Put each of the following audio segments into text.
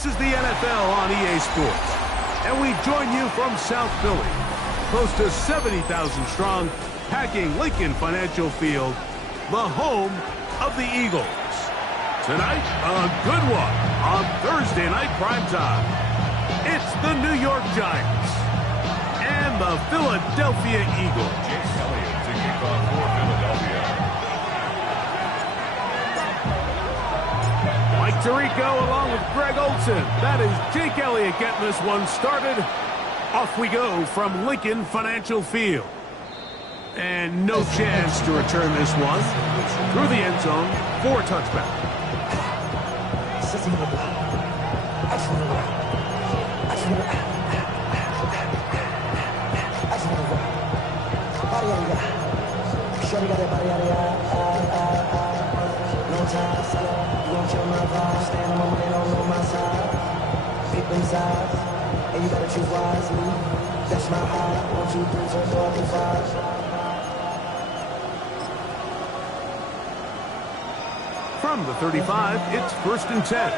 This is the NFL on EA Sports, and we join you from South Philly, close to 70,000 strong, packing Lincoln Financial Field, the home of the Eagles. Tonight, a good one on Thursday night primetime. It's the New York Giants and the Philadelphia Eagles. Chase Elliott to kick off for Philadelphia. Mike Tirico along with Greg Olson. That is Jake Elliott getting this one started. Off we go from Lincoln Financial Field. And no chance to return this one through the end zone for a touchback. And you gotta choose wisely. That's my high. 1, 2, 3, 4, 5. From the 35, it's 1st and 10.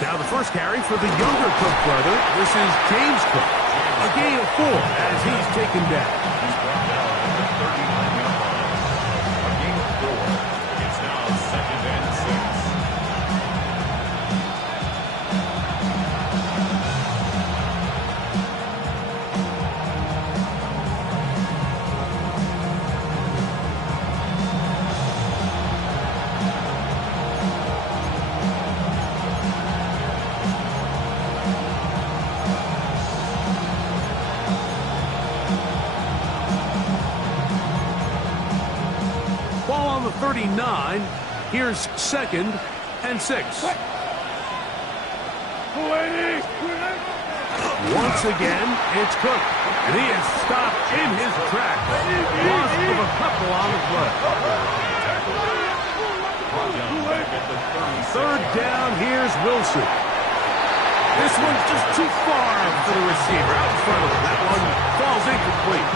Now the first carry for the younger Cook brother. This is James Cook. A gain of 4 as he's taken down. He's brought down at the 39-yard line. A gain of 4. It's now 2nd and 6. Ball on the 39. Here's 2nd and 6. Once again, it's Cook. And he is stopped in his tracks. Loss of a couple on the play. Third down, here's Wilson. This one's just too far for the receiver. Out in front of him. That one falls incomplete.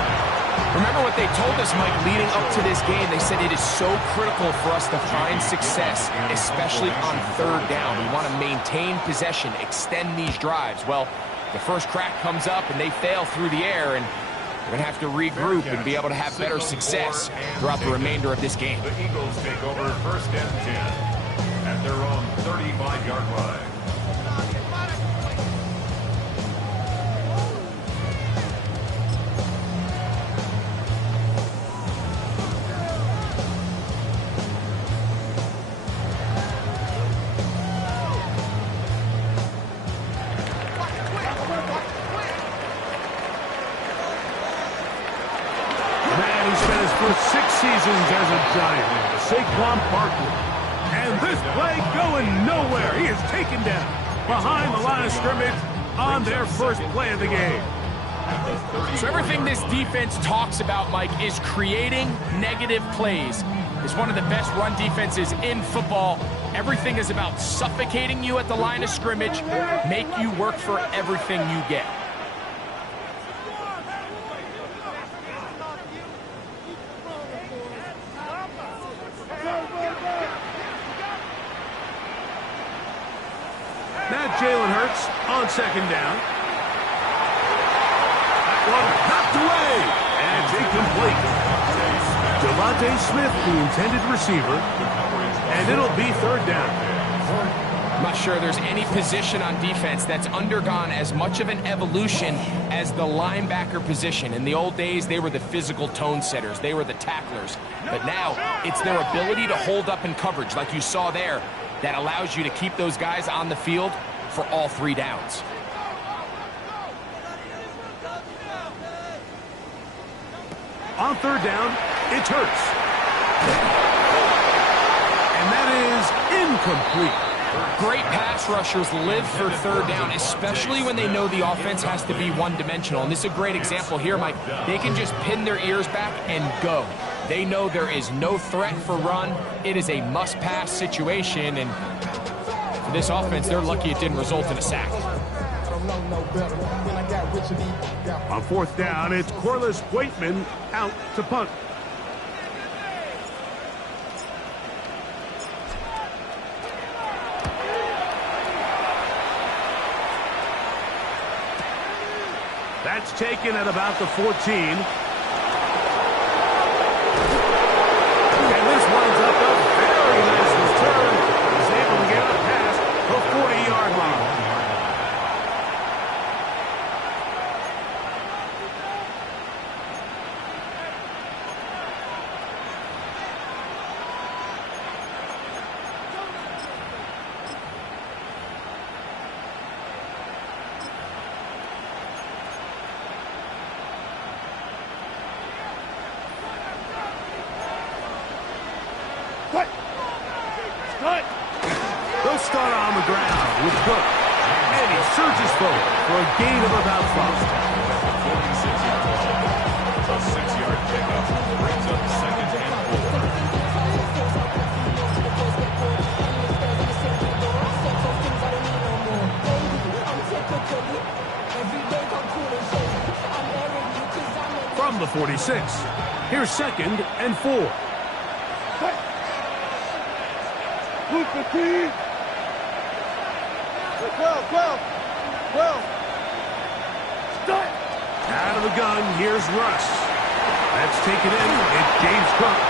Remember what they told us, Mike, leading up to this game. They said it is so critical for us to find success, especially on 3rd down. We want to maintain possession, extend these drives. Well, the first crack comes up, and they fail through the air, and we're going to have to regroup and be able to have better success throughout the remainder of this game. The Eagles take over 1st and 10 at their own 35-yard line. For 6 seasons as a Giant, Saquon Barkley. And this play going nowhere. He is taken down behind the line of scrimmage on their first play of the game. So everything this defense talks about, Mike, is creating negative plays. It's one of the best run defenses in football. Everything is about suffocating you at the line of scrimmage, make you work for everything you get. Now Jalen Hurts on 2nd down. That one knocked away. And it's incomplete. Devontae Smith, the intended receiver. And it'll be 3rd down. I'm not sure there's any position on defense that's undergone as much of an evolution as the linebacker position. In the old days, they were the physical tone setters. They were the tacklers. But now, it's their ability to hold up in coverage, like you saw there, that allows you to keep those guys on the field for all 3 downs. On 3rd down, it's Hurts. And that is incomplete. Great pass rushers live for 3rd down, especially when they know the offense has to be one-dimensional. And this is a great example here, Mike. They can just pin their ears back and go. They know there is no threat for run. It is a must-pass situation, and for this offense, they're lucky it didn't result in a sack. On fourth down, it's Corliss Waitman out to punt. That's taken at about the 14. And this winds up a very nice return. He's able to get up past the 40-yard line. They'll start on the ground with Cook. And he surges forward for a gain of about 5. 46-yard line. A 6-yard pickup brings up second and 4. From the 46, here's second and 4. Out of the gun, here's Russ. That's taken in. It's James Cook.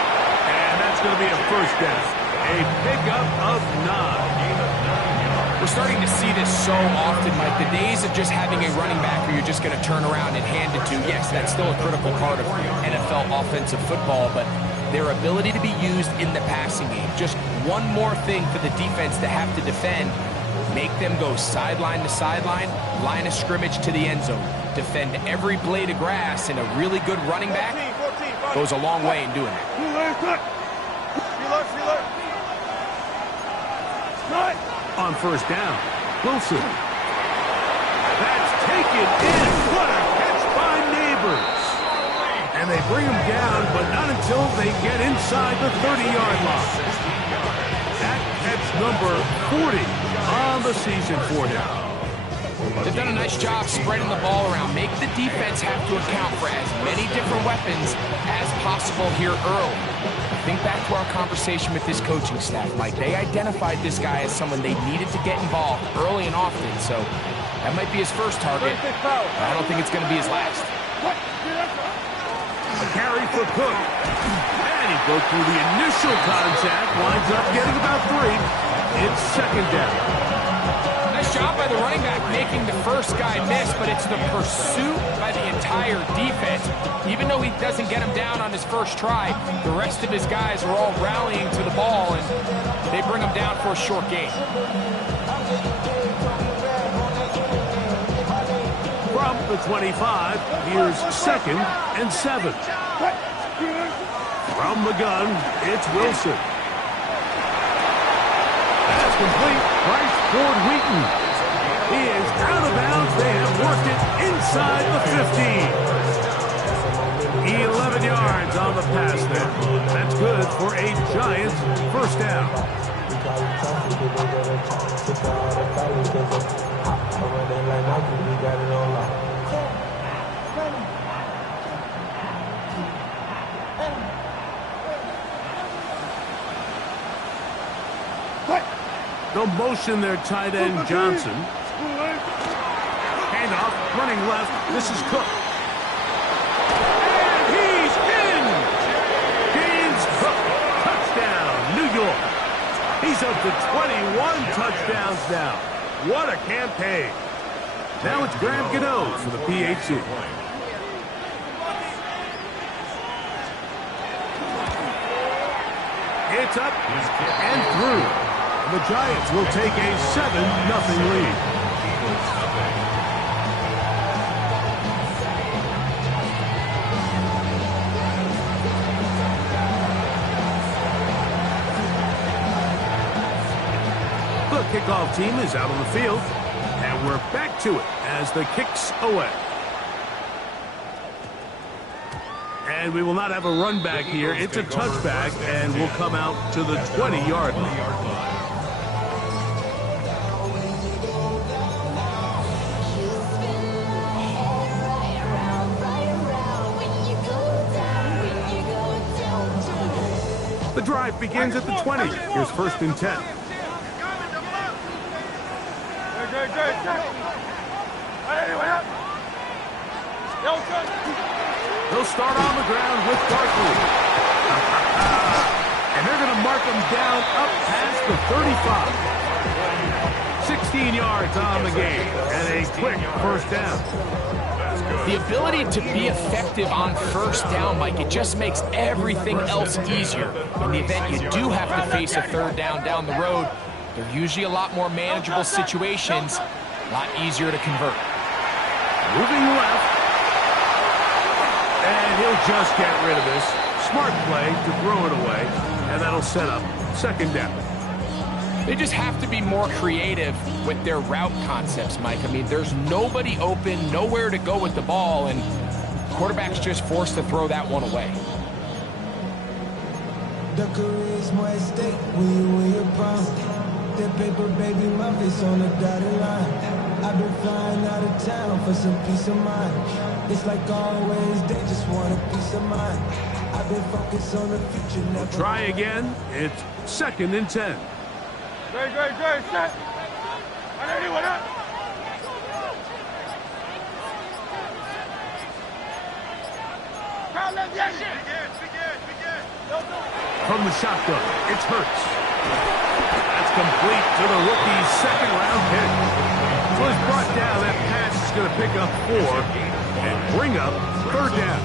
And that's going to be a first down. A pickup of 9. We're starting to see this so often, Mike. The days of just having a running back where you're just going to turn around and hand it to, yes, that's still a critical part of NFL offensive football, but their ability to be used in the passing game. Just one more thing for the defense to have to defend. Make them go sideline to sideline, line of scrimmage to the end zone. Defend every blade of grass, and a really good running back goes a long way in doing that. On first down, Wilson. That's taken in. What a catch by Neighbors. And they bring him down, but not until they get inside the 30-yard line. That catch number 40 on the season for him. They've done a nice job spreading the ball around. Make the defense have to account for as many different weapons as possible here early. Think back to our conversation with this coaching staff, Mike. They identified this guy as someone they needed to get involved early and often, so that might be his first target, but I don't think it's going to be his last. A carry for Cook. And he broke through the initial contact, winds up getting about 3. It's second down. Nice job by the running back making the first guy miss, but it's the pursuit by the entire defense. Even though he doesn't get him down on his first try, the rest of his guys are all rallying to the ball, and they bring him down for a short gain. From the 25, here's second and 7. From the gun, it's Wilson. That's complete. Price toward Wheaton. He is out of bounds. They have worked it inside the 15. 11 yards on the pass there. That's good for a Giants first down. They'll motion their tight end Johnson. Handoff, running left. This is Cook. And he's in! James Cook, touchdown, New York. He's up to 21 touchdowns now. What a campaign. Now it's Graham Gano for the PHC. It's up and through. The Giants will take a 7-0 lead. The kickoff team is out on the field, and we're back to it as the kick's away. And we will not have a run back here. It's a touchback, and we'll come out to the 20-yard line. The drive begins at the 20. Here's 1st and 10. They'll start on the ground with Barkley. And they're going to mark him down up past the 35. 16 yards on the game and a quick 1st down. The ability to be effective on 1st down, Mike, it just makes everything else easier. In the event you do have to face a 3rd down the road, they're usually a lot more manageable situations, a lot easier to convert. Moving left. And he'll just get rid of this. Smart play to throw it away, and that'll set up 2nd down. They just have to be more creative with their route concepts, Mike. I mean, there's nobody open, nowhere to go with the ball, and quarterback's just forced to throw that one away. The career's more at stake when you're proud. That paper, baby, my face on the dotted line. I've been flying out of town for some peace of mind. It's like always, they just want a peace of mind. I've been focused on the future. We'll try again. It's 2nd and 10. Great, set. Anyone up? From the shotgun, it's Hurts. That's complete to the rookie's 2nd-round pick. So he's brought down. That pass is going to pick up 4 and bring up 3rd down.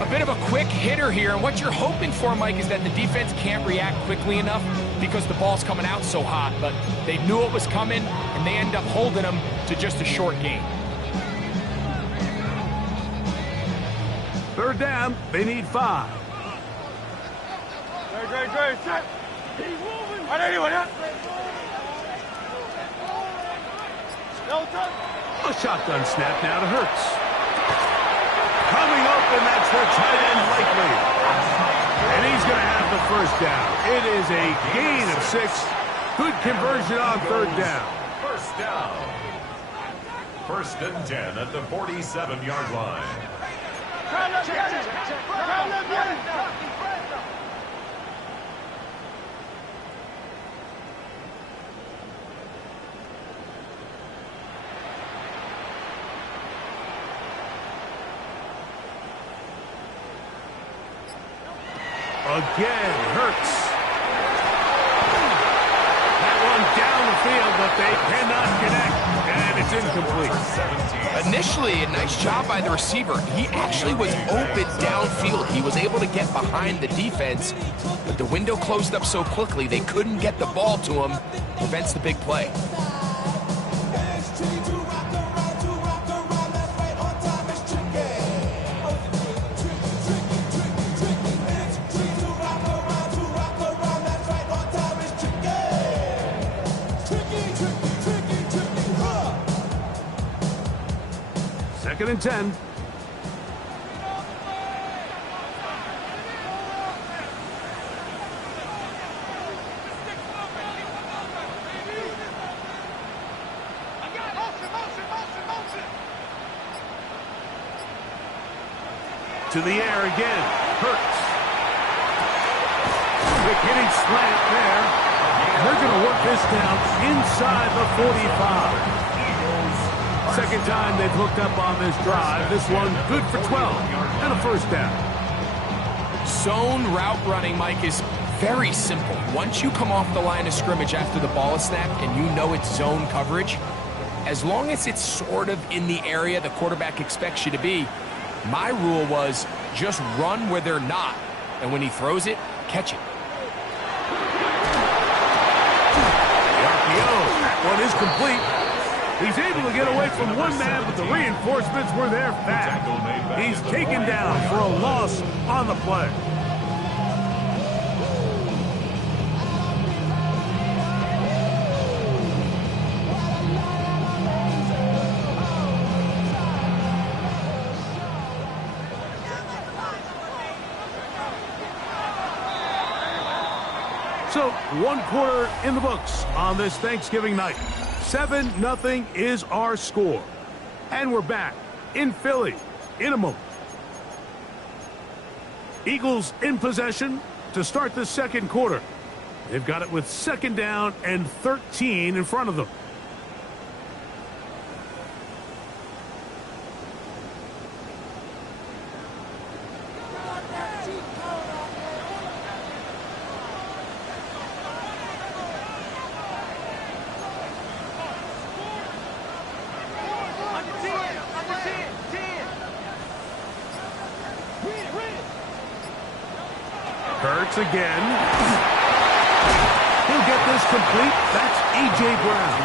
A bit of a quick hitter here, and what you're hoping for, Mike, is that the defense can't react quickly enough because the ball's coming out so hot, but they knew it was coming, and they end up holding them to just a short gain. 3rd down, they need 5. Great, set. Anyone up? A shotgun snap now to Hurts. Coming open, that's the tight end likely. And he's going to have the 1st down. It is a gain of 6. Good conversion on 3rd down. 1st down. 1st and 10 at the 47-yard line. Again, Hurts. That one down the field, but they cannot connect, and it's incomplete. Initially, a nice job by the receiver. He actually was open downfield. He was able to get behind the defense, but the window closed up so quickly they couldn't get the ball to him. Prevents the big play. Second and 10. To the air again. Hurts. Quick hitting slant there. And they're going to work this down inside the 45. Second time they've hooked up on this drive. This one good for 12 and a 1st down. Zone route running, Mike, is very simple. Once you come off the line of scrimmage after the ball is snapped and you know it's zone coverage, as long as it's sort of in the area the quarterback expects you to be, my rule was just run where they're not, and when he throws it, catch it. The RPO, that one is complete. He's able to get away from one man, but the reinforcements were there fast. He's taken down for a loss on the play. So, 1 quarter in the books on this Thanksgiving night. 7-0 is our score. And we're back in Philly in a moment. Eagles in possession to start the second quarter. They've got it with 2nd down and 13 in front of them. Hurts again. He'll get this complete. That's A.J. Brown.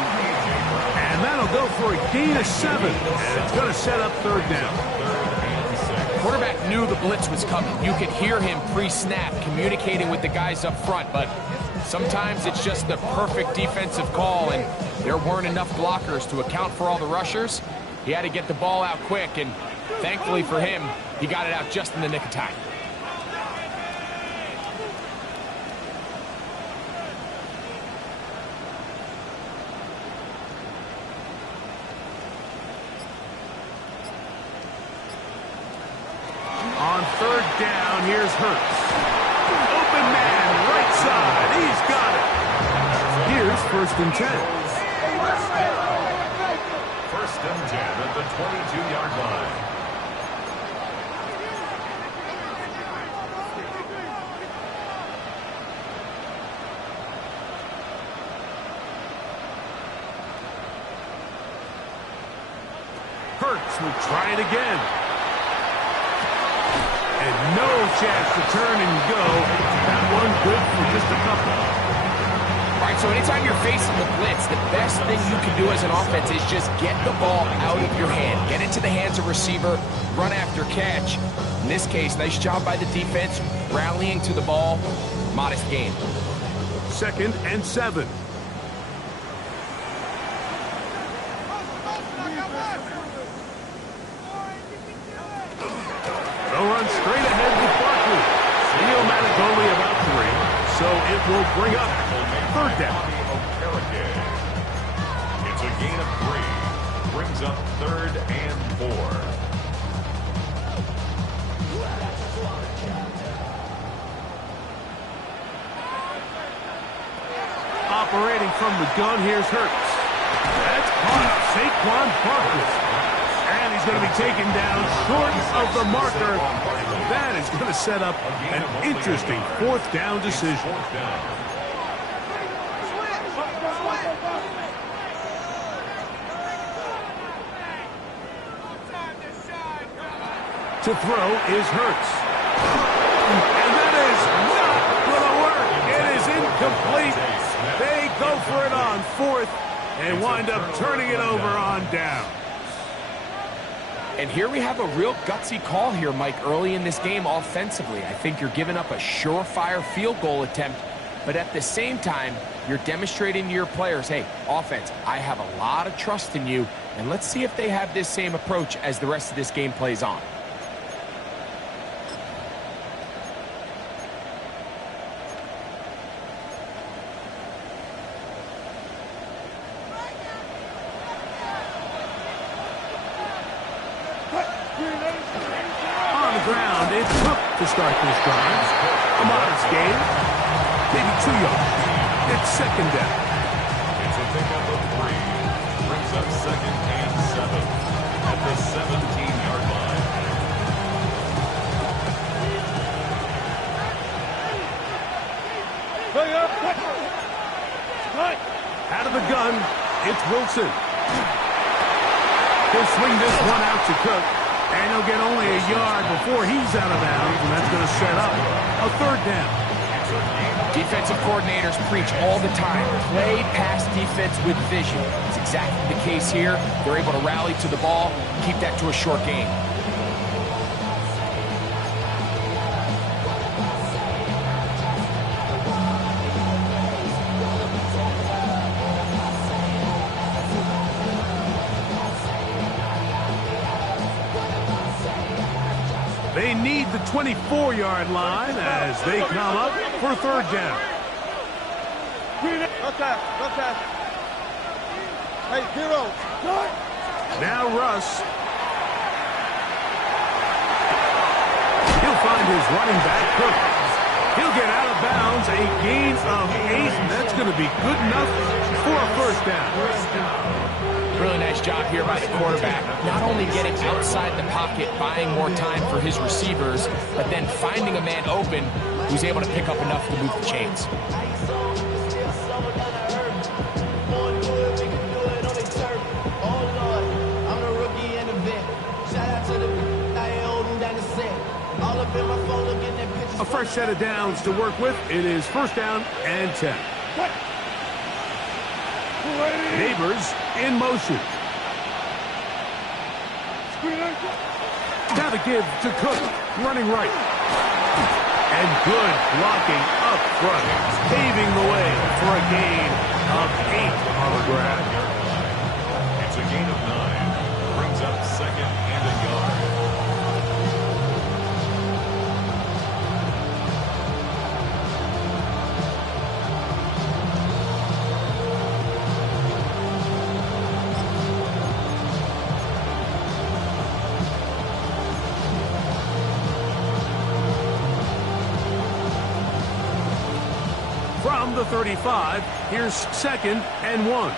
And that'll go for a gain of 7. And it's going to set up 3rd down. Quarterback knew the blitz was coming. You could hear him pre-snap communicating with the guys up front, but sometimes it's just the perfect defensive call, and there weren't enough blockers to account for all the rushers. He had to get the ball out quick, and thankfully for him, he got it out just in the nick of time. On 3rd down, here's Hurts. Open man, right side. He's got it. Here's 1st and 10. 1st and 10 at the 22-yard line. Hurts will try it again. And no chance to turn and go. That one good for just a couple. All right, so anytime you're facing the blitz, the best thing you can do as an offense is just get the ball out of your hand. Get it to the hands of receiver, run after catch. In this case, nice job by the defense, rallying to the ball. Modest gain. 2nd and 7. They'll run straight ahead with Barkley. Neomatic only about 3, so it will bring up 3rd down. It's a gain of 3. Brings up 3rd and 4. Operating from the gun, here's Hurts. That's caught. Saquon Barkley. And he's going to be taken down short of the marker. And that is going to set up an interesting 4th down decision. To throw is Hurts. And that is not going to work. It is incomplete. They go for it on 4th and wind up turning it over on down. And here we have a real gutsy call here, Mike, early in this game offensively. I think you're giving up a surefire field goal attempt, but at the same time, you're demonstrating to your players, hey, offense, I have a lot of trust in you, and let's see if they have this same approach as the rest of this game plays on. On the ground, it took to start this drive. A modest gain, maybe 2 yards. It's 2nd down. It's a pickup of 3. Brings up 2nd and 7 at the 17-yard line. Out of the gun, it's Wilson. He'll swing this one out to Cook, and he'll get only a yard before he's out of bounds, and that's going to set up a 3rd down. Defensive coordinators preach all the time, play pass defense with vision. It's exactly the case here. They're able to rally to the ball, keep that to a short gain. They need the 24-yard line as they come up for 3rd down. Hey, zero. Now Russ. He'll find his running back, Cook. He'll get out of bounds, a gain of 8, and that's going to be good enough for a first down. Really nice job here by the quarterback. Not only getting outside the pocket, buying more time for his receivers, but then finding a man open who's able to pick up enough to move the chains. A fresh set of downs to work with. It is first down and 10. Neighbors in motion. Now the give to Cook, running right. And good blocking up front, paving the way for a gain of 8 on the ground. It's a gain of 9. Brings up second and a yard. From the 35, here's second and 1.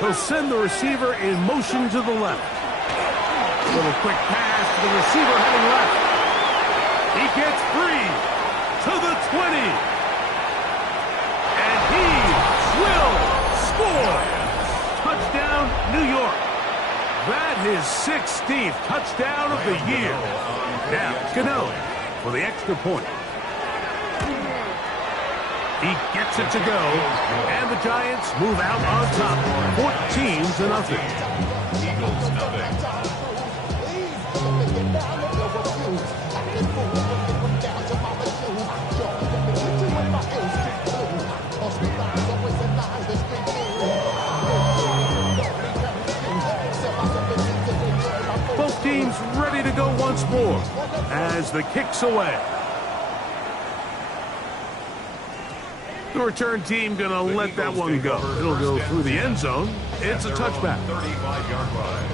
He'll send the receiver in motion to the left. Little quick pass to the receiver heading left. He gets free to the 20. And he will score. Touchdown, New York. That his 16th touchdown of the year. Now, Cano for the extra point. He gets it to go, and the Giants move out on top, 14-0. Eagles nothing. Both teams ready to go once more as the kick's away. The return team going to let that one go. It'll go through the end zone. It's a touchback. 35-yard line.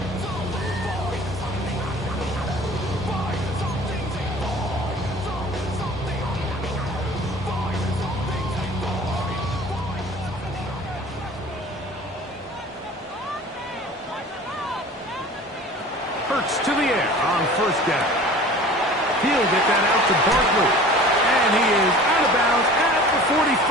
Hurts to the air on first down. He'll get that out to Barkley. And he is out of bounds at the 45.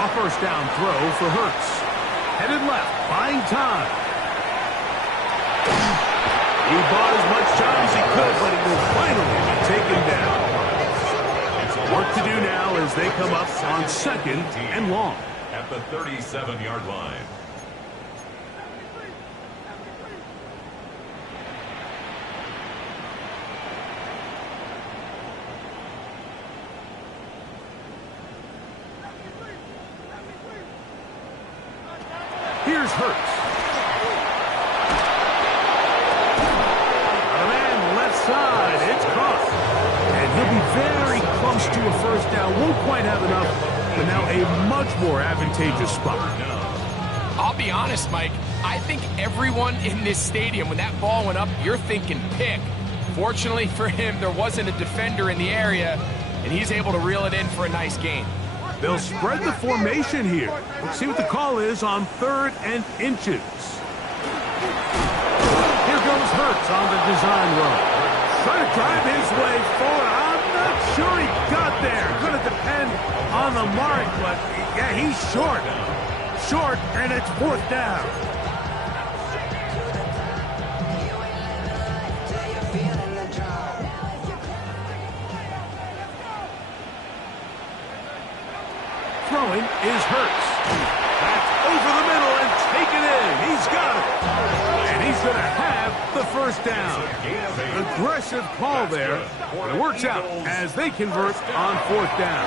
A first down throw for Hurts. Headed left, buying time. He bought as much time as he could, but he will finally be taken down. Work to do now as they come up on second and long. At the 37-yard line. Here's Hurts. A man left side. It's caught. And he'll be very close to a first down. Won't quite have enough, but now a much more advantageous spot. I'll be honest, Mike. I think everyone in this stadium, when that ball went up, you're thinking pick. Fortunately for him, there wasn't a defender in the area, and he's able to reel it in for a nice gain. They'll spread the formation here. Let's see what the call is on 3rd and inches. Here goes Hurts on the design run. Trying to drive his way forward. I'm not sure he got there. Going to depend on the mark, but yeah, he's short. Short, and it's 4th down. Throwing is Hurts. Back over the middle and taken in. He's got it. And he's going to have the first down. Aggressive call there. But it works out as they convert on 4th down.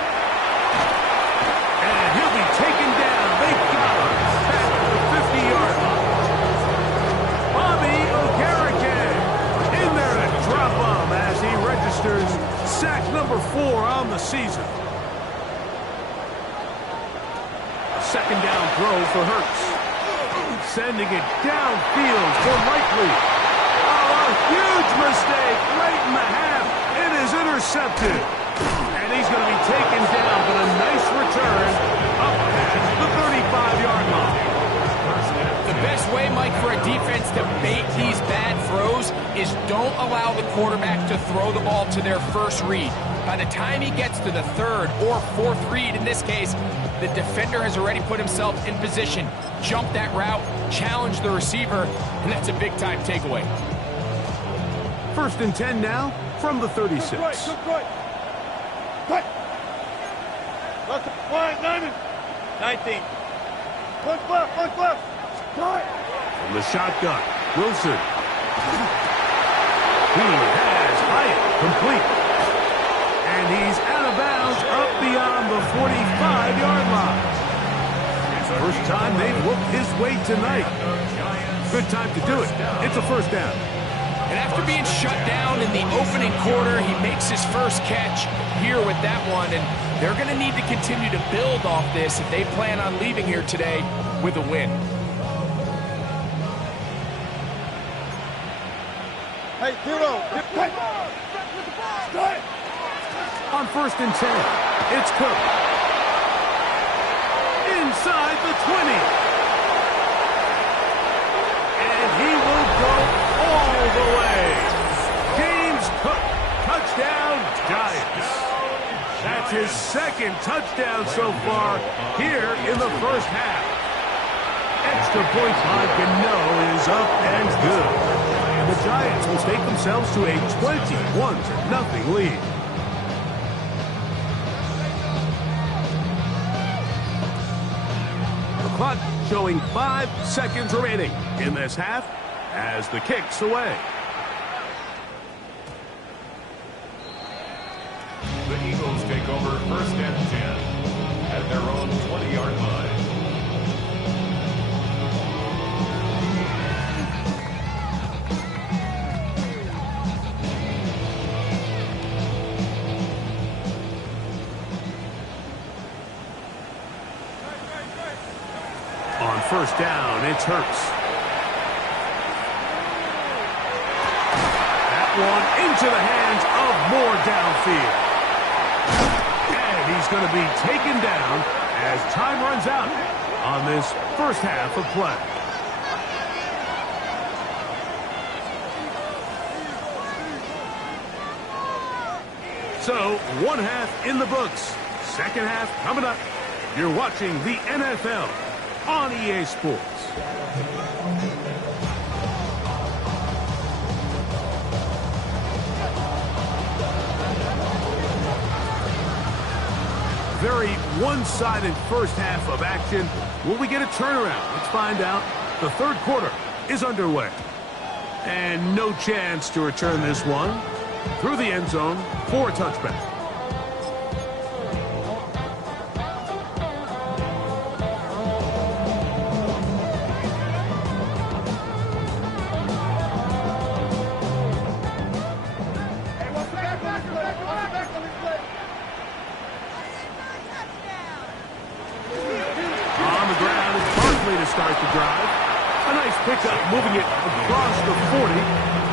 And he'll be taken down. They got him back to the 50-yard line. Bobby Okereke in there to drop for 4 on the season. Second down throw for Hurts. Sending it downfield for Likely. Oh, a huge mistake late in the half. It is intercepted. And he's going to be taken down, but a nice return up past the 35-yard line. The best way, Mike, for a defense to bait these bad throws is don't allow the quarterback to throw the ball to their first read. By the time he gets to the third or fourth read, in this case, the defender has already put himself in position, jump that route, challenge the receiver, and that's a big-time takeaway. First and 10 now from the 36. Look right. Cut. Left, wide, 19. Look left. Cut. From the shotgun, Wilson. He has Hyatt complete. And he's out of bounds up beyond the 45-yard line. First time they've whooped his way tonight. Good time to do it. It's a first down. And after being shut down in the opening quarter, he makes his first catch here with that one. And they're going to need to continue to build off this if they plan on leaving here today with a win. Hey, Hero. On first and 10, it's Cook. Inside the 20. And he will go all the way. James Cook, touchdown, Giants. That's his second touchdown so far here in the first half. Extra point line Gano is up and good. And the Giants will take themselves to a 21-0 lead. Clock showing 5 seconds remaining in this half as the kick's away. The Eagles take over first and 10 at their own 20-yard line. On first down, it's Hurts. That one into the hands of Moore downfield. And he's going to be taken down as time runs out on this first half of play. So, one half in the books. Second half coming up. You're watching the NFL on EA Sports. Very one-sided first half of action. Will we get a turnaround? Let's find out. The third quarter is underway. And no chance to return this one through the end zone for a touchback. Start the drive. A nice pickup, moving it across the 40.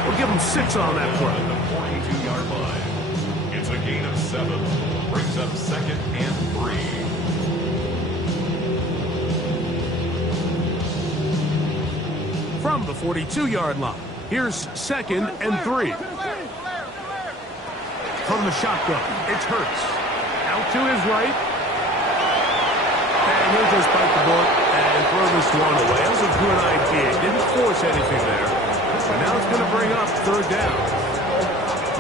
We'll give him 6 on that play. The 42-yard line. It's a gain of 7. Brings up second and 3. From the 42-yard line, here's second and 3. From the shotgun, it's Hurts. Out to his right. And he'll just bite the bullet and throw this one away. That was a good idea. Didn't force anything there. But now it's going to bring up third down.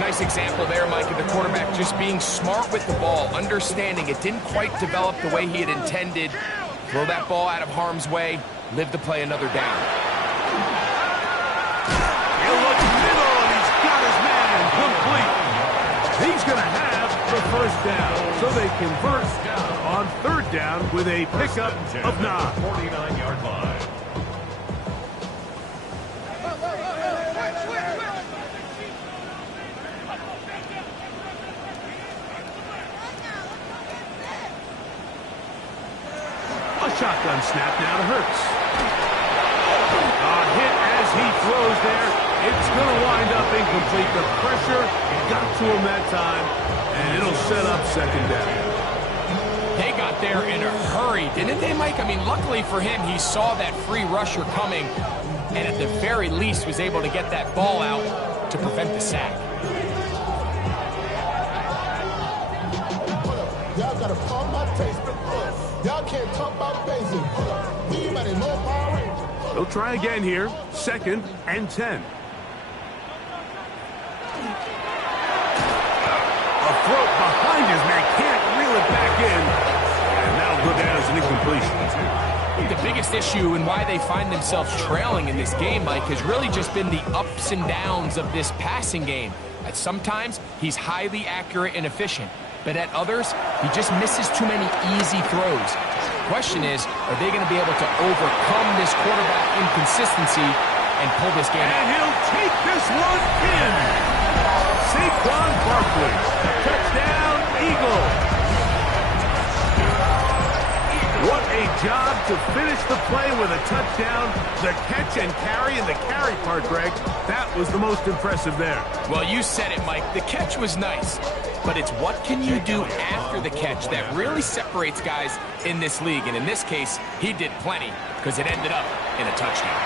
Nice example there, Mike, of the quarterback just being smart with the ball, understanding it didn't quite develop the way he had intended. Throw that ball out of harm's way, live to play another down. He'll look middle, and he's got his man complete. He's going to have the first down, so they convert on third down with a pickup of 9. 49-yard line. A shotgun snap now to Hurts. A hit as he throws there. It's going to wind up incomplete. The pressure got to him that time, and it'll set up second down. They got there in a hurry, didn't they, Mike? I mean, luckily for him, he saw that free rusher coming, and at the very least was able to get that ball out to prevent the sack. Y'all gotta pump my taste. Y'all can't talk about basic. Anybody know Power Rangers? They'll try again here. 2nd and 10. A throat behind his man, can't reel it back in. And that'll go down as an incompletion. The biggest issue and why they find themselves trailing in this game, Mike, has really just been the ups and downs of this passing game. At sometimes, he's highly accurate and efficient, but at others, he just misses too many easy throws. The question is, are they going to be able to overcome this quarterback inconsistency and pull this game out? And he'll take this one in. Saquon Barkley, touchdown, Eagles. What a job to finish the play with a touchdown. The catch and carry, and the carry part, Greg, that was the most impressive there. Well, you said it, Mike. The catch was nice, but it's what can you do after the catch that really separates guys in this league. And in this case, he did plenty because it ended up in a touchdown.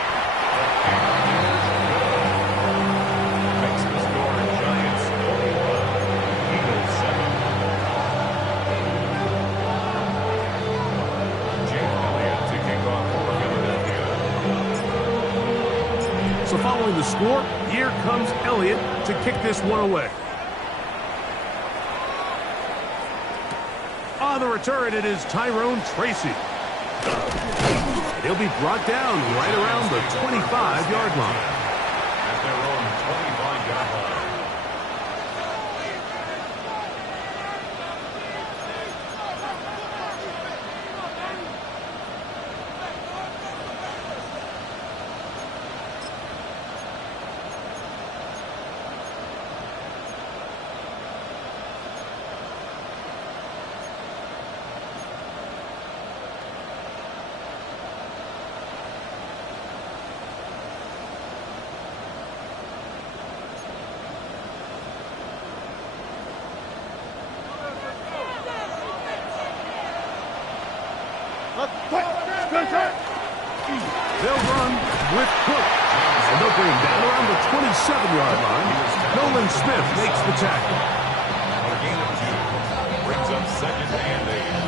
Makes the score Giants 41, Eagles 7. So following the score, here comes Elliott to kick this one away. On the return, it is Tyrone Tracy. He'll be brought down right around the 25-yard line. At their own 25-yard line. They'll run with Cook. And they'll bring him down around the 27-yard line. Nolan Smith makes the tackle. On a gain of 2, brings up 2nd and 8.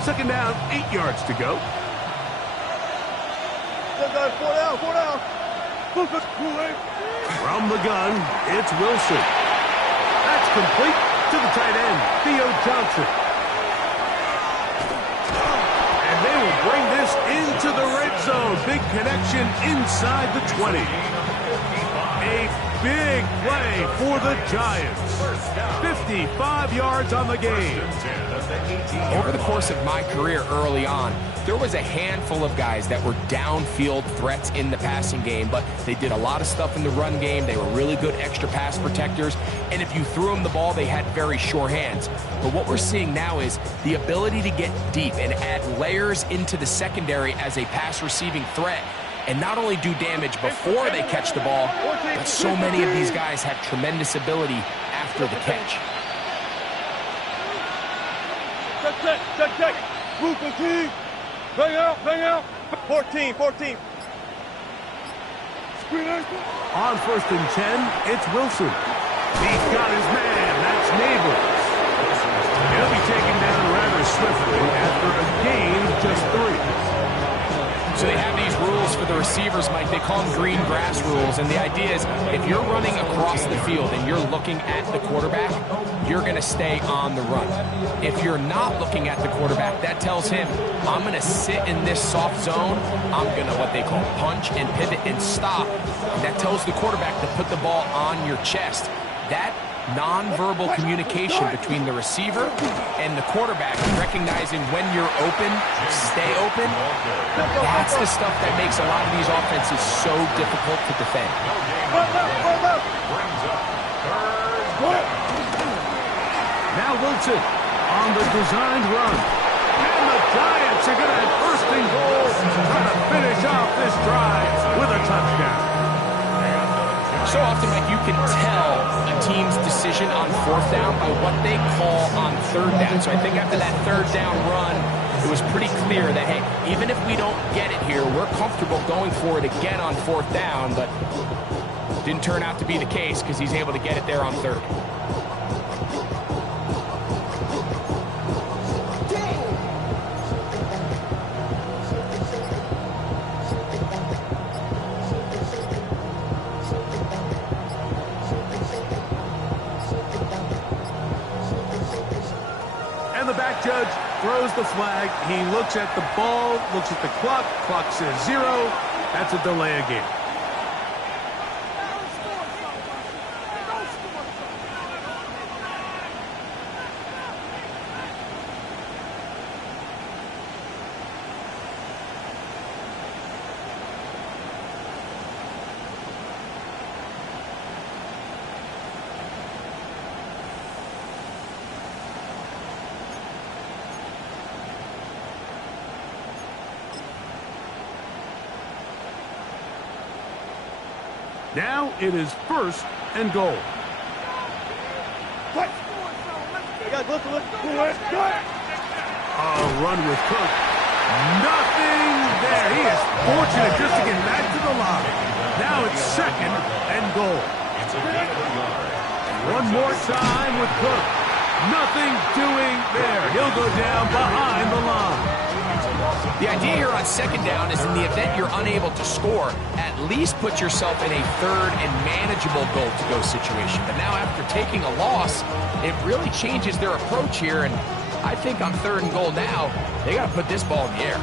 Second down, 8 yards to go. Four down. From the gun, it's Wilson. That's complete to the tight end, Theo Johnson. And they will bring this into the red zone. Big connection inside the 20. A big play for the Giants. 55 yards on the game. Over the course of my career early on, there was a handful of guys that were downfield threats in the passing game, but they did a lot of stuff in the run game. They were really good extra pass protectors, and if you threw them the ball, they had very sure hands. But what we're seeing now is the ability to get deep and add layers into the secondary as a pass receiving threat, and not only do damage before they catch the ball, but so many of these guys have tremendous ability after the catch. Check. Move the team. Bang out. 14. On 1st and 10, it's Wilson. He's got his man. That's Neighbors. He'll be taken down rather swiftly after a gain of just 3. So they have these rules for the receivers, Mike. They call them green grass rules. And the idea is if you're running across the field and you're looking at the quarterback, you're going to stay on the run. If you're not looking at the quarterback, that tells him, I'm going to sit in this soft zone. I'm going to what they call punch and pivot and stop. And that tells the quarterback to put the ball on your chest. That nonverbal communication between the receiver and the quarterback, recognizing when you're open, stay open. That's the stuff that makes a lot of these offenses so difficult to defend. Now Wilson on the designed run. And the Giants are going to have first and goal, trying to finish off this drive with a touchdown. So often, Mike, you can tell a team's decision on fourth down by what they call on third down. So I think after that third down run, it was pretty clear that, hey, even if we don't get it here, we're comfortable going for it again on fourth down, but didn't turn out to be the case because he's able to get it there on third. And the back judge throws the flag. He looks at the ball, looks at the clock. Clock says 0. That's a delay of game. Now it is first and goal. A run with Cook. Nothing there. He is fortunate just to get back to the line. Now it's second and goal. One more time with Cook. Nothing doing there. He'll go down behind the line. The idea here on second down is in the event you're unable to score, at least put yourself in a third and manageable goal-to-go situation. But now after taking a loss, it really changes their approach here. And I think on third and goal now, they got to put this ball in the air.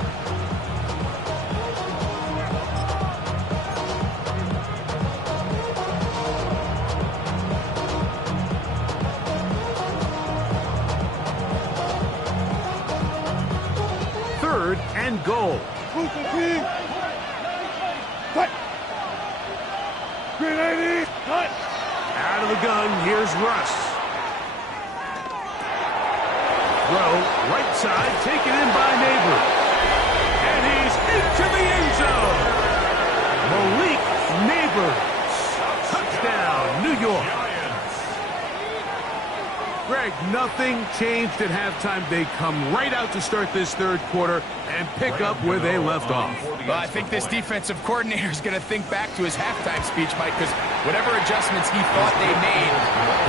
Third and goal. Out of the gun, here's Russ. Throw, right side, taken in by Neighbor. And he's into the end zone. Malik Neighbors. Touchdown, New York. Greg, nothing changed at halftime. They come right out to start this third quarter and pick up where they left off. Well, I think this defensive coordinator is going to think back to his halftime speech, Mike, because whatever adjustments he thought they made,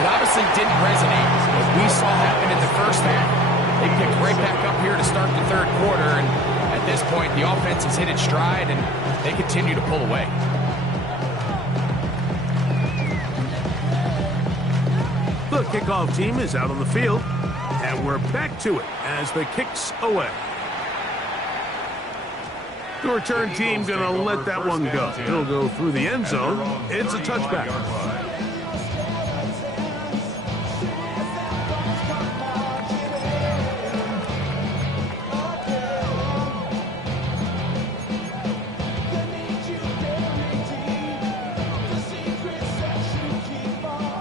it obviously didn't resonate. What we saw happen in the first half, they picked right back up here to start the third quarter, and at this point, the offense has hit its stride, and they continue to pull away. The kickoff team is out on the field, and we're back to it as the kick's away. The return team going to let that one go. It'll go through the end zone. It's a touchback.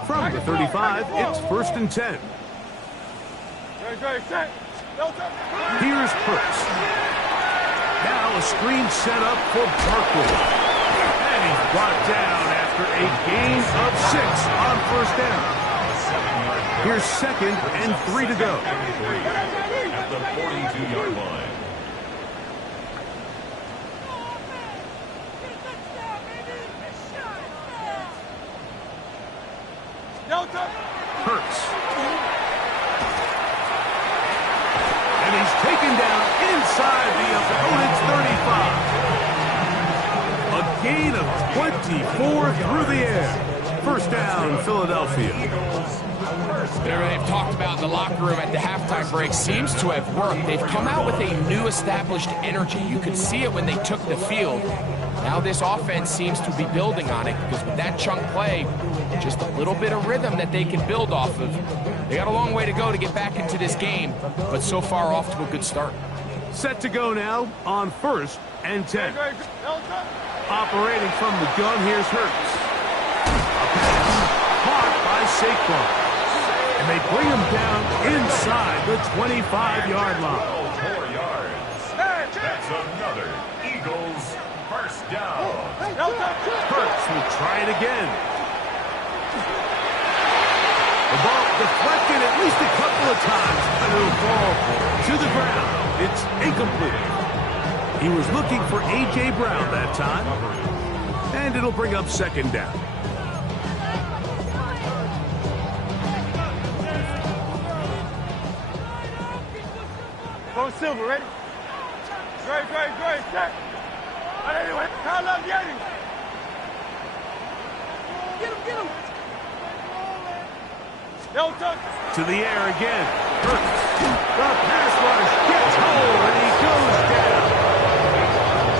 From the 35, it's first and 10. Here's Hurts. Now a screen set up for Barkley. And he's brought down after a gain of 6 on first down. Here's second and 3 to go. At the 42-yard line. Hurts. And he's taken down inside the opponent's 35. A gain of 24 through the air. First down, Philadelphia. Whatever they've talked about in the locker room at the halftime break seems to have worked. They've come out with a new established energy. You could see it when they took the field. Now this offense seems to be building on it, because with that chunk play, just a little bit of rhythm that they can build off of. They got a long way to go to get back into this game, but so far off to a good start. Set to go now on 1st and 10. Operating from the gun, here's Hurts. A pass caught by Saquon. And they bring him down inside the 25-yard line. 4 yards. That's another Eagles first down. Hurts will try it again. The ball deflected at least a couple of times, but it'll fall to the ground. It's incomplete. He was looking for A.J. Brown that time, and it'll bring up 2nd down. Go Silver, ready? Great, check. Anyway, call up Yeti. Get him. To the air again. Hurts. The pass rush gets hold, and he goes down.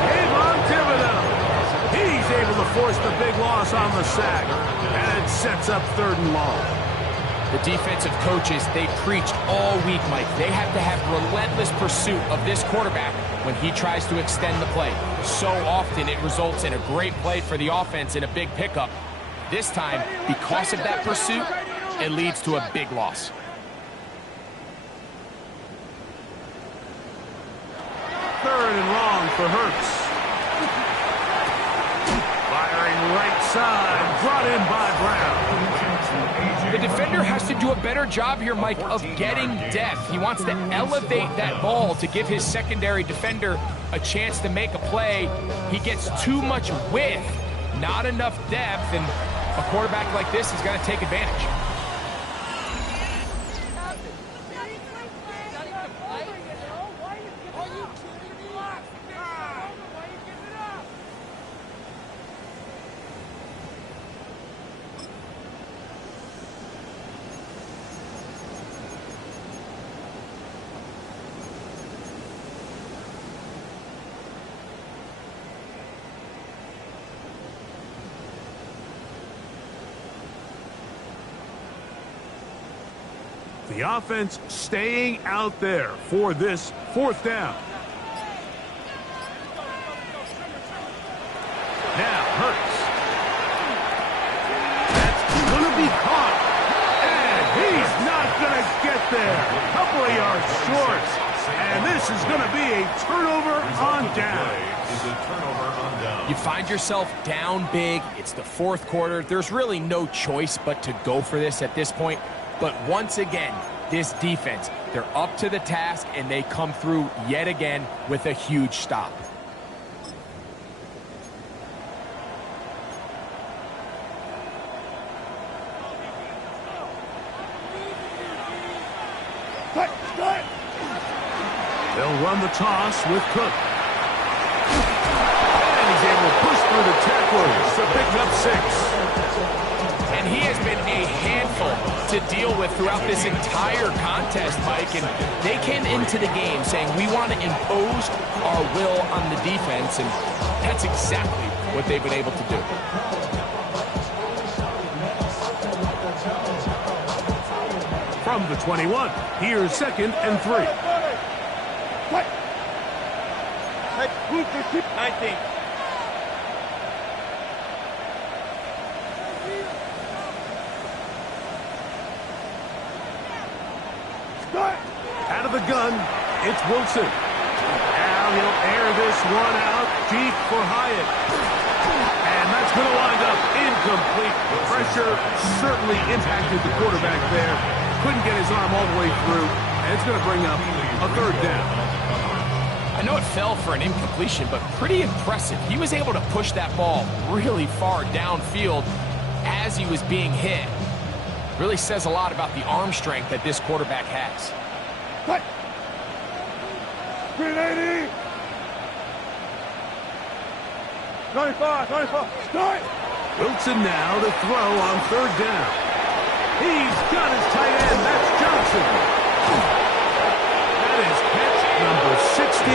Kayvon Thibodeau. He's able to force the big loss on the sack, and it sets up 3rd and long. The defensive coaches, they preached all week, Mike. They have to have relentless pursuit of this quarterback when he tries to extend the play. So often it results in a great play for the offense and a big pickup. This time, because of that pursuit, it leads to a big loss. Third and long for Hurts. Firing right side, brought in by Brown. The defender has to do a better job here, Mike, of getting depth. He wants to elevate that ball to give his secondary defender a chance to make a play. He gets too much width, not enough depth, and a quarterback like this is going to take advantage. The offense staying out there for this 4th down. Now Hurts. That's going to be caught. And he's not going to get there. A couple of yards short. And this is going to be a turnover on down. You find yourself down big. It's the 4th quarter. There's really no choice but to go for this at this point. But once again, this defense, they're up to the task, and they come through yet again with a huge stop. They'll run the toss with Cook. And he's able to push through the tacklers to pick up 6. And he has been a handful to deal with throughout this entire contest, Mike. And they came into the game saying, we want to impose our will on the defense. And that's exactly what they've been able to do. From the 21, here's 2nd and 3. 19. Out of the gun, it's Wilson. Now he'll air this one out deep for Hyatt. And that's going to wind up incomplete. The pressure certainly impacted the quarterback there. Couldn't get his arm all the way through. And it's going to bring up a 3rd down. I know it fell for an incompletion, but pretty impressive. He was able to push that ball really far downfield as he was being hit. Really says a lot about the arm strength that this quarterback has. 380. 25. Start. Wilson now to throw on 3rd down. He's got his tight end. That's Johnson. That is catch number 60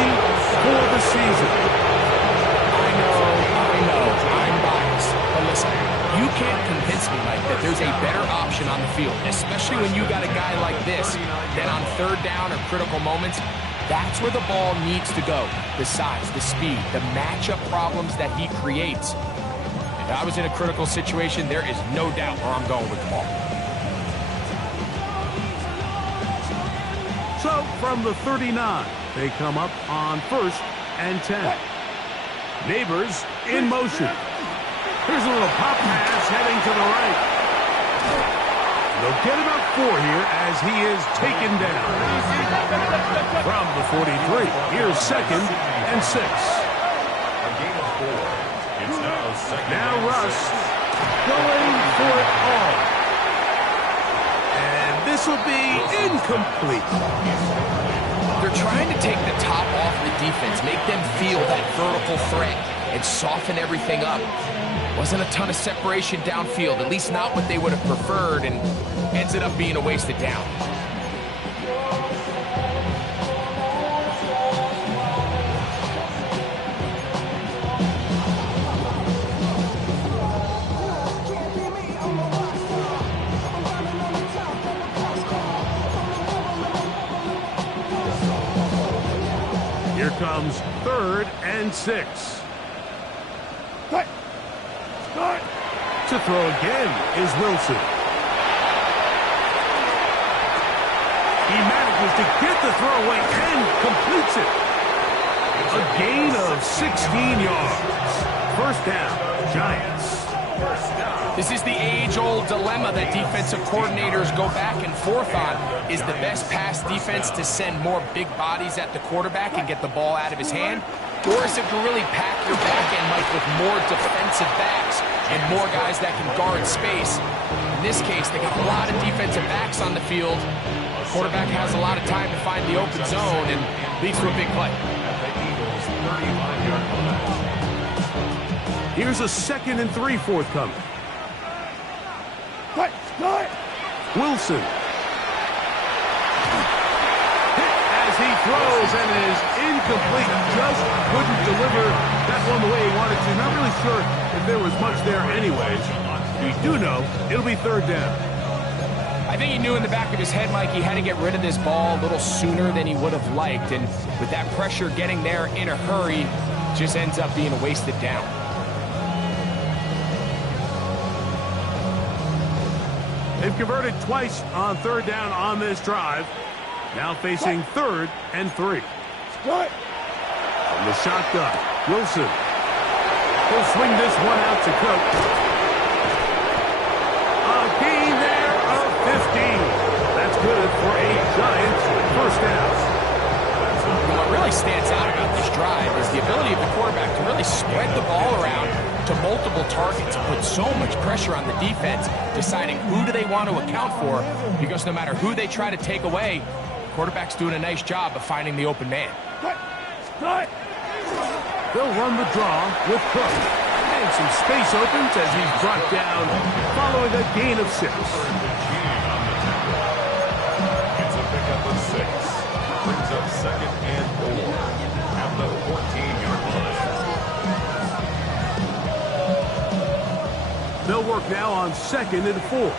for the season. I there's a better option on the field, especially when you got a guy like this. Then on third down or critical moments, that's where the ball needs to go. The size, the speed, the matchup problems that he creates. If I was in a critical situation, there is no doubt where I'm going with the ball. So from the 39, they come up on 1st and 10. Neighbors in motion. Here's a little pop pass heading to the right. They'll get about 4 here as he is taken down. From the 43, here's 2nd and 6. A gain of 4. It's now 2nd Now and Russ 6. going for it all. And this will be incomplete. They're trying to take the top off the defense, make them feel that vertical threat, and soften everything up. Wasn't a ton of separation downfield, at least not what they would have preferred, and ends up being a wasted down. Here comes 3rd and 6. To throw again is Wilson. He manages to get the throw away and completes it. A gain of 16 yards. 1st down, Giants. This is the age-old dilemma that defensive coordinators go back and forth on. Is the best pass defense to send more big bodies at the quarterback and get the ball out of his hand? Or is it to really pack your back end, Mike, with more defensive backs and more guys that can guard space? In this case, they got a lot of defensive backs on the field. The quarterback has a lot of time to find the open zone and leads to a big play. At the Eagles' 35-yard line. Here's a 2nd and 3 forthcoming. Wilson. Hit as he throws and it is incomplete. Just couldn't deliver that one the way he wanted to. Not really sure if there was much there anyways. We do know it'll be 3rd down. I think he knew in the back of his head, Mike, he had to get rid of this ball a little sooner than he would have liked. And with that pressure getting there in a hurry, just ends up being a wasted down. They've converted twice on 3rd down on this drive. Now facing 3rd and 3. From the shotgun, Wilson. He'll swing this one out to Cook. A gain there of 15. That's good for a Giants 1st down. What really stands out about this drive is the ability of the quarterback to really spread the ball around to multiple targets, put so much pressure on the defense, deciding who do they want to account for, because no matter who they try to take away, the quarterback's doing a nice job of finding the open man. They'll run the draw with Cook. And some space opens as he's brought down following a gain of 6. It's a pickup of 6. Brings up 2nd and 4 at the 14-yard line. They'll work now on 2nd and 4.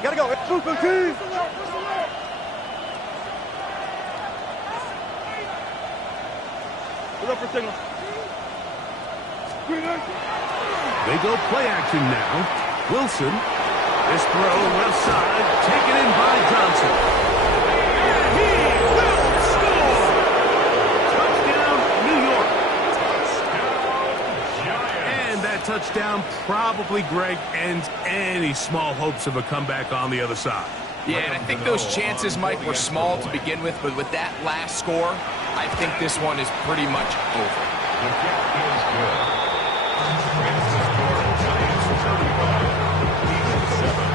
Gotta go. Super team. Look up for signal. They go play action now. Wilson. This throw left side, taken in by Johnson. And he will score! Touchdown, New York. And that touchdown probably, Greg, ends any small hopes of a comeback on the other side. Yeah, and I think those chances, Mike, were small to begin with, but with that last score, I think this one is pretty much over. The kick is good. Brings the score Giants 35, Eagles 7.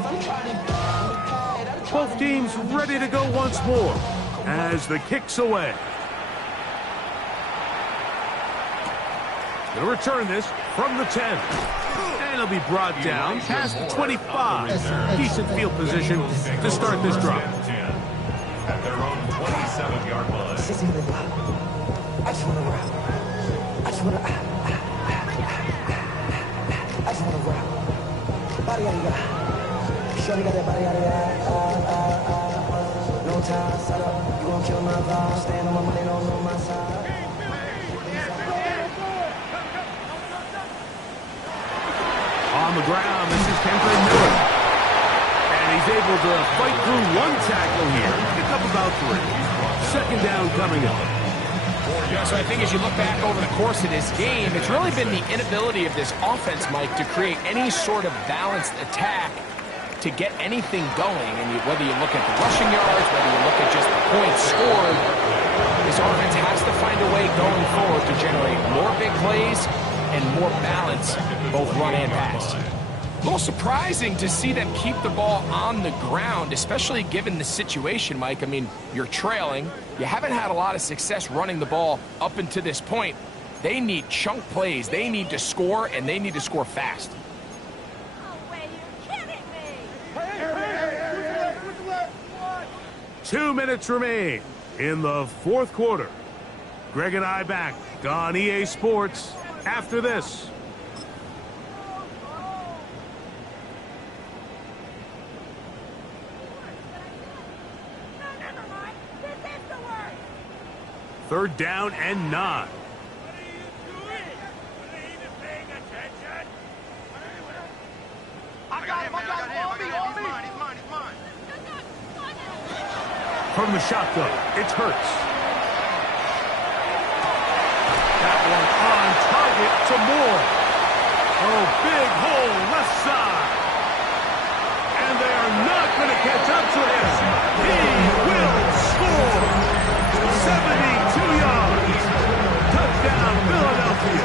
I'm trying to Both teams ready to go once more as the kick's away. He'll return this from the 10. And he'll be brought down past the 25. Decent field position to start this drive. At their own 27-yard line. I just want to rap. I just want to rap. Body Shorty got that body no time, set up. You gon' kill my vibe. Stand on my money, don't on my side. On the ground, this is Kendrick Miller. And he's able to fight through one tackle here. Pick up about 3. Second down coming up. Yeah, so I think as you look back over the course of this game, it's really been the inability of this offense, Mike, to create any sort of balanced attack to get anything going. And whether you look at the rushing yards, whether you look at just the points scored, this offense has to find a way going forward to generate more big plays and more balance, both run and pass. A little surprising to see them keep the ball on the ground, especially given the situation, Mike. I mean, you're trailing. You haven't had a lot of success running the ball up until this point. They need chunk plays. They need to score, and they need to score fast. No way, you're kidding me! 2 minutes remain in the fourth quarter. Greg and I back on EA Sports after this. Third down and 9. From the shotgun, it's Hurts. That one on target to Moore. Oh, big hole left side. And they are not going to catch up to him. He will score. 72 yards. Touchdown, Philadelphia.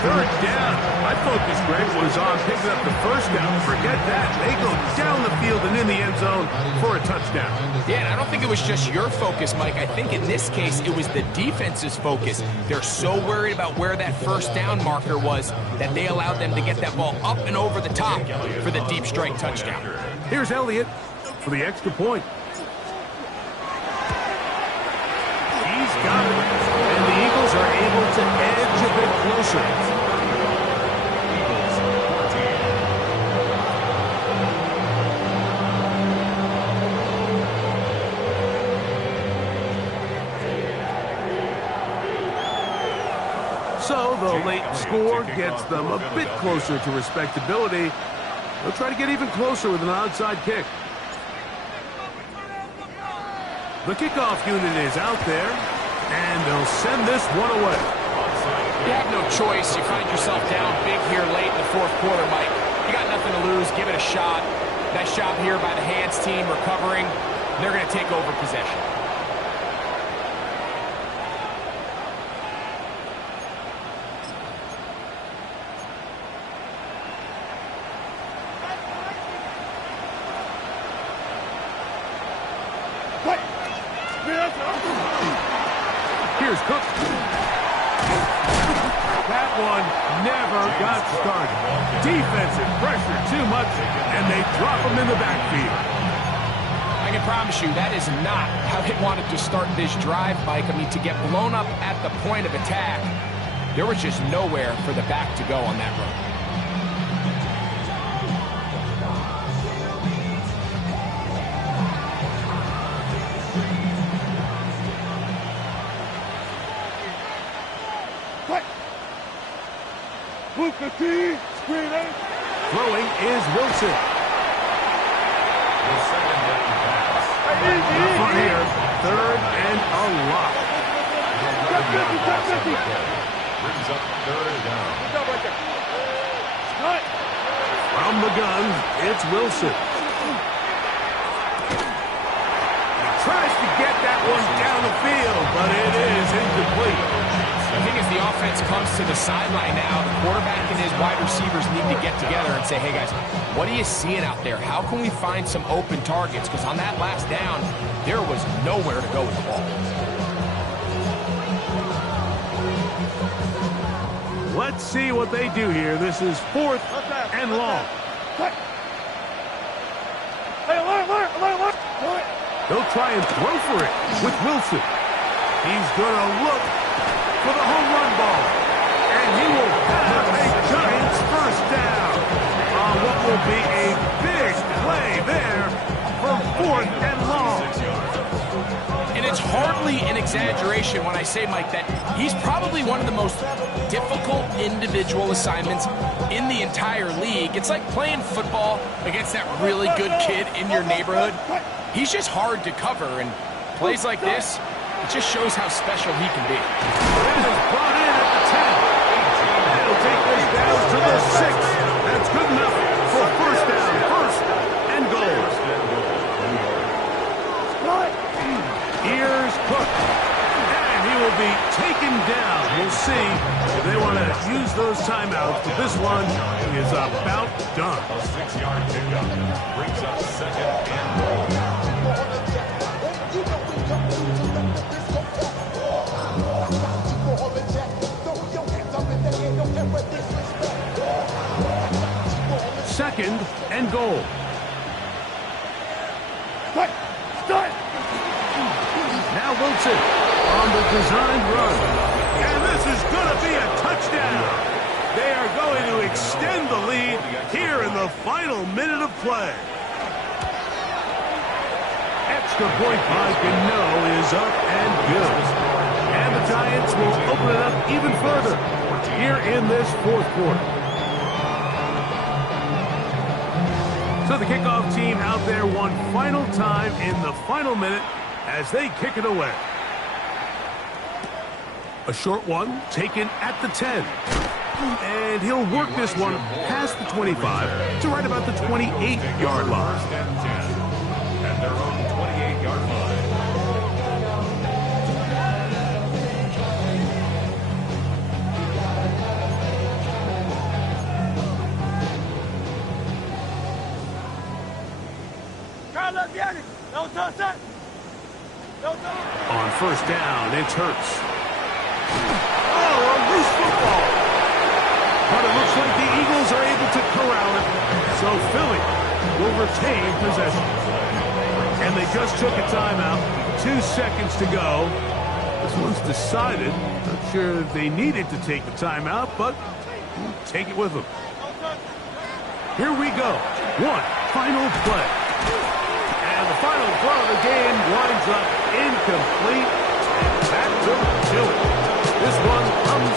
Third down. My focus, Greg, was on picking up the first down. Forget that. They go down the field and in the end zone for a touchdown. Yeah, and I don't think it was just your focus, Mike. I think in this case, it was the defense's focus. They're so worried about where that first down marker was that they allowed them to get that ball up and over the top for the deep strike touchdown. Here's Elliott for the extra point. He's got it. And the Eagles are able to edge a bit closer. So the late score gets them a bit closer to respectability. They'll try to get even closer with an onside kick. The kickoff unit is out there, and they'll send this one away. You have no choice. You find yourself down big here late in the fourth quarter, Mike. You got nothing to lose. Give it a shot. Nice job here by the hands team recovering. They're going to take over possession. Here's Cook. That one never got started. Defensive pressure too much, and they drop him in the backfield. I can promise you that is not how they wanted to start this drive, Mike. I mean, to get blown up at the point of attack, there was just nowhere for the back to go on that run. Throwing is Wilson. From here, third and a lot. Brings up third down. From the gun, it's Wilson. He tries to get that one down the field, but it is incomplete. I think it's the offense comes to the sideline now, the quarterback and his wide receivers need to get together and say, hey guys, what are you seeing out there? How can we find some open targets? Because on that last down, there was nowhere to go with the ball. Let's see what they do here. This is 4th and long. They'll try and throw for it with Wilson. He's going to look for the home run ball. And he will have a Giants first down on what will be a big play there from 4th and long. And it's hardly an exaggeration when I say, Mike, that he's probably one of the most difficult individual assignments in the entire league. It's like playing football against that really good kid in your neighborhood. He's just hard to cover, and plays like this, it just shows how special he can be. That is brought in at the 10. That'll take this down to the 6. That's good enough for first down, 1st and goal. Here's Cook, and he will be taken down. We'll see if they want to use those timeouts, but this one is about done. A 6-yard pickup brings up 2nd and goal. Second and goal. Now Wilson on the designed run. And this is going to be a touchdown. They are going to extend the lead here in the final minute of play. Extra point by Gano is up and good. And the Giants will open it up even further here in this 4th quarter. So the kickoff team out there one final time in the final minute as they kick it away. A short one taken at the 10. And he'll work this one past the 25 to right about the 28-yard line. First and 10 at their own 28-yard line. On first down, it's Hurts. Oh, a loose football. But it looks like the Eagles are able to corral it. So Philly will retain possession. And they just took a timeout. 2 seconds to go. This one's decided. Not sure if they needed to take the timeout, but we'll take it with them. Here we go. One final play. And the final throw of the game winds up incomplete. Back to Philly. This one comes